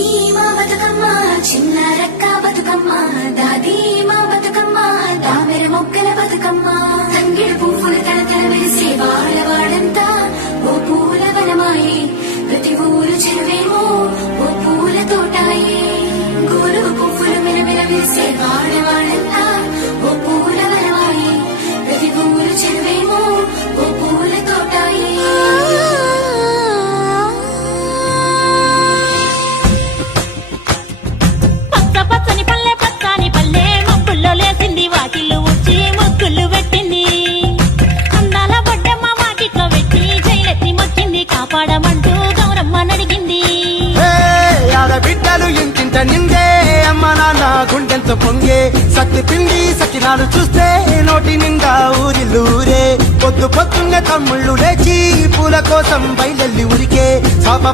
చిన్ని మా బతుకమ్మ చిన్న రక్క బతుకమ్మ దాది మా బతుకమ్మ దామెర మొక్కల బతుకమ్మ తంగిడు పువ్వులు తలతల వెలిసే వాడవాడంతా ఓ పూల వనమాయే ప్రతి ఊరు చెరువేమో ఓ పూల తోటాయే గోరు పువ్వులు మెలమెల వెలిసే వాడవాడంతా ఓ పూల వనమాయే ప్రతి ఊరు చెరువేమో ఓ పూల తోటాయే పచ్చని పల్లె పచ్చని పల్లె మబ్బుల్లో లేసింది వాకిళ్ళు ఉచ్చి ముగ్గులు పెట్టింది అందాల బొడ్డమ్మ వాకిట్లో పెట్టి జైలెత్తి మొక్కింది కాపాడమంటూ గౌరమ్మ నడిగింది ఆడబిడ్డలు ఇంటింట నిందే అమ్మ నాన్న గుండెంతో పొంగే సత్తి పిండి సకినాలు చూస్తే నోటి నిండా ఊరిల్లూరే పొద్దు పొద్దున్నే తమ్ముళ్ళు లేచి పూల కోసం బయలెల్లి ఉరికే శాప